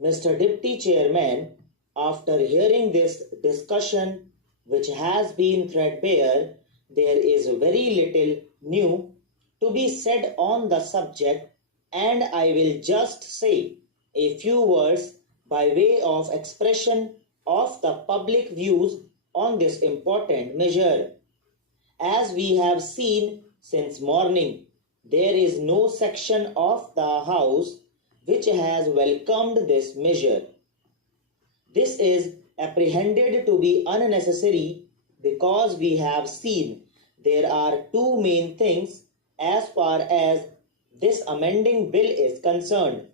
Mr. Deputy Chairman, after hearing this discussion, which has been threadbare, there is very little new to be said on the subject, and I will just say a few words by way of expression of the public views on this important measure. As we have seen since morning, there is no section of the House which has welcomed this measure. This is apprehended to be unnecessary because we have seen there are two main things as far as this amending bill is concerned.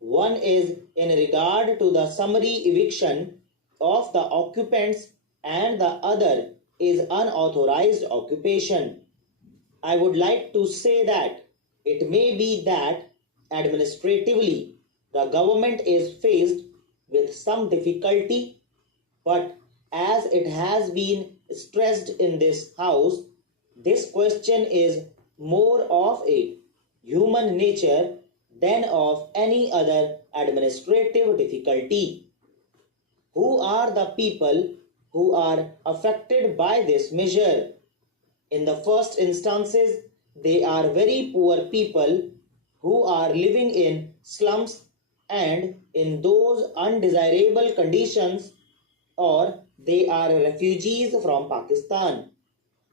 One is in regard to the summary eviction of the occupants, and the other is unauthorized occupation. I would like to say that it may be that administratively the government is faced with some difficulty, but as it has been stressed in this House, this question is more of a human nature than of any other administrative difficulty. Who are the people who are affected by this measure? In the first instances, they are very poor people who are living in slums and in those undesirable conditions, or they are refugees from Pakistan.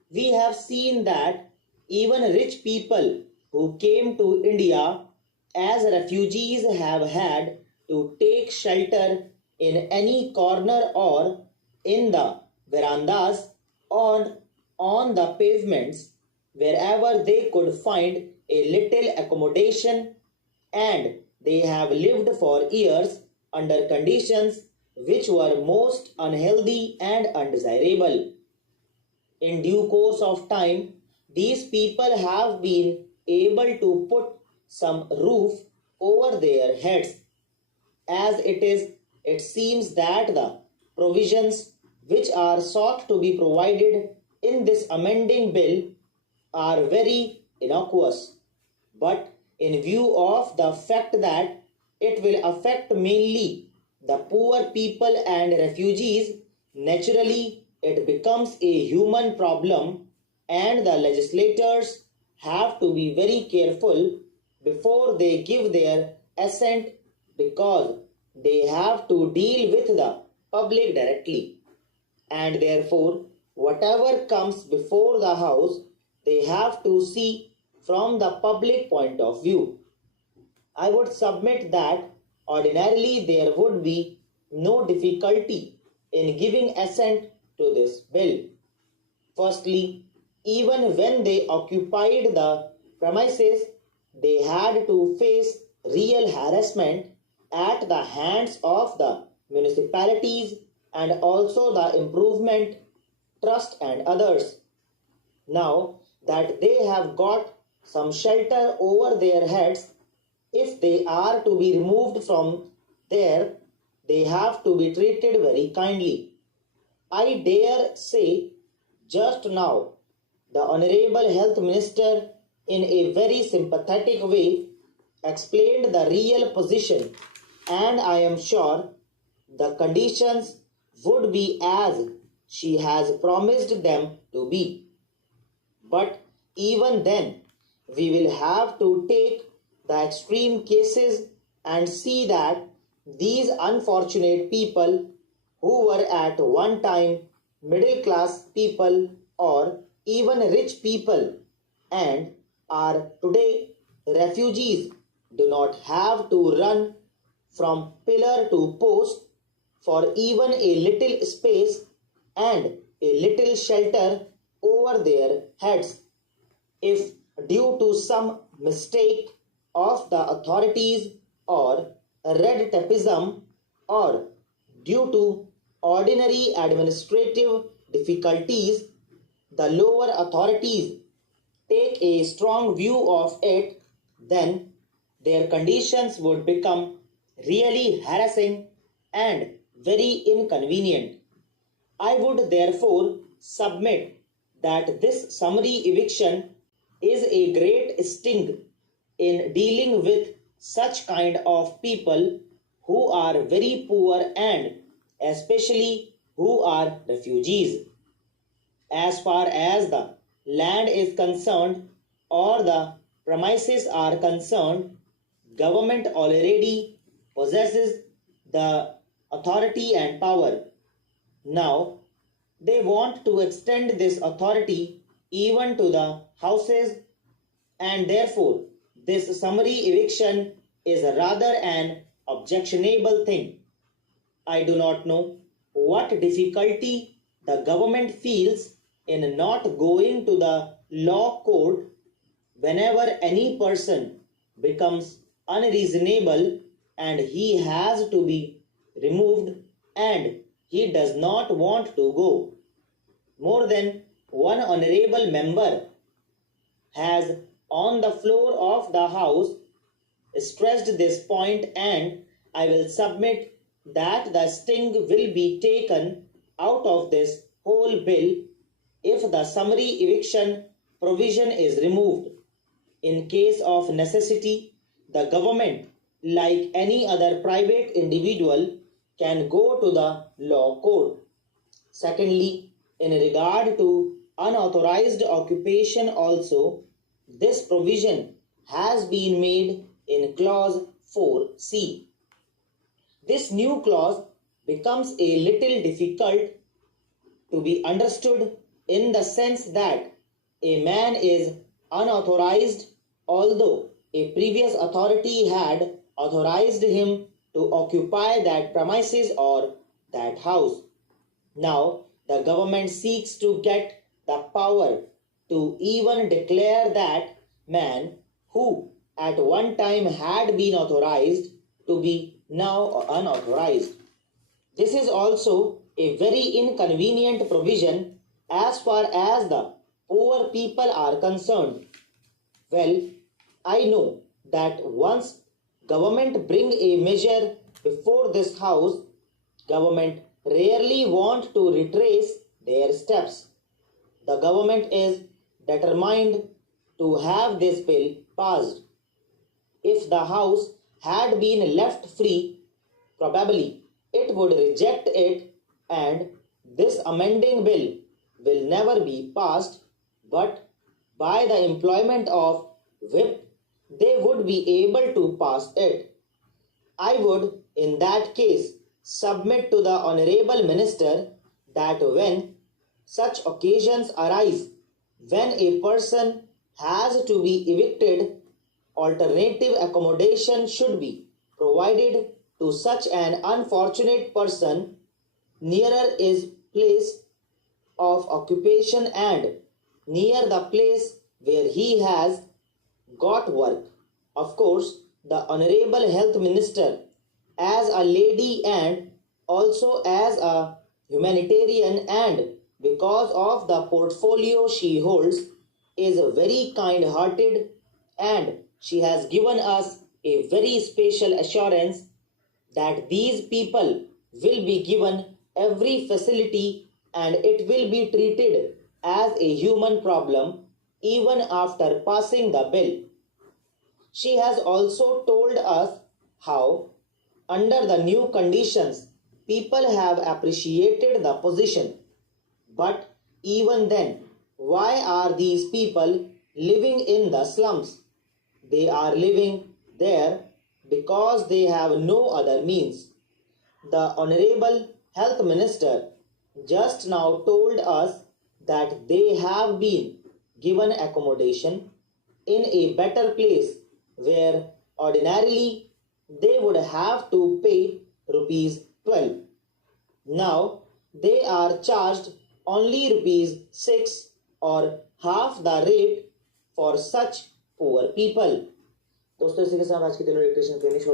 We have seen that even rich people who came to India as refugees have had to take shelter in any corner or in the verandas or on the pavements wherever they could find a little accommodation, and they have lived for years under conditions which were most unhealthy and undesirable. In due course of time, these people have been able to put some roof over their heads. As it is, it seems that the provisions which are sought to be provided in this amending bill are very innocuous. But in view of the fact that it will affect mainly the poor people and refugees, naturally it becomes a human problem, and the legislators have to be very careful before they give their assent, because they have to deal with the public directly, and therefore whatever comes before the House they have to see from the public point of view. I would submit that ordinarily there would be no difficulty in giving assent to this bill. Firstly, even when they occupied the premises, they had to face real harassment at the hands of the municipalities and also the improvement trust and others. Now that they have got some shelter over their heads, if they are to be removed from there, they have to be treated very kindly. I dare say, just now, the Honorable Health Minister, in a very sympathetic way, explained the real position, and I am sure the conditions would be as she has promised them to be. But even then, we will have to take the extreme cases and see that these unfortunate people who were at one time middle class people or even rich people and are today refugees do not have to run from pillar to post for even a little space and a little shelter over their heads. If due to some mistake of the authorities or red tapeism or due to ordinary administrative difficulties, the lower authorities take a strong view of it, then their conditions would become really harassing and very inconvenient. I would therefore submit that this summary eviction is a great sting in dealing with such kind of people who are very poor and especially who are refugees. As far as the land is concerned or the premises are concerned, government already possesses the authority and power. Now, they want to extend this authority even to the houses, and therefore this summary eviction is rather an objectionable thing. I do not know what difficulty the government feels in not going to the law court whenever any person becomes unreasonable and he has to be removed and he does not want to go. More than one honorable member has on the floor of the house stressed this point, and I will submit that the sting will be taken out of this whole bill if the summary eviction provision is removed. In case of necessity, the government, like any other private individual, can go to the law court. Secondly, in regard to unauthorized occupation also, this provision has been made in clause 4c. This new clause becomes a little difficult to be understood in the sense that a man is unauthorized although a previous authority had authorized him to occupy that premises or that house. Now, the government seeks to get the power to even declare that man who at one time had been authorized to be now unauthorized. This is also a very inconvenient provision as far as the poor people are concerned. Well, I know that once government bring a measure before this house, government rarely want to retrace their steps. The government is determined to have this bill passed. If the house had been left free, probably it would reject it and this amending bill will never be passed, but by the employment of whip, they would be able to pass it. I would, in that case, submit to the Honorable Minister that when such occasions arise, when a person has to be evicted, alternative accommodation should be provided to such an unfortunate person nearer his place of occupation and near the place where he has got work. Of course, the Honorable Health Minister, as a lady and also as a humanitarian, and because of the portfolio she holds, is very kind-hearted, and she has given us a very special assurance that these people will be given every facility and it will be treated as a human problem even after passing the bill. She has also told us how, under the new conditions, people have appreciated the position. But even then, why are these people living in the slums? They are living there because they have no other means. The Honorable Health Minister just now told us that they have been given accommodation in a better place where ordinarily they would have to pay rupees 12. Now they are charged only rupees 6 or half the rate for such poor people. दोस्तों इसी के साथ आज की दिनों dictation finish हो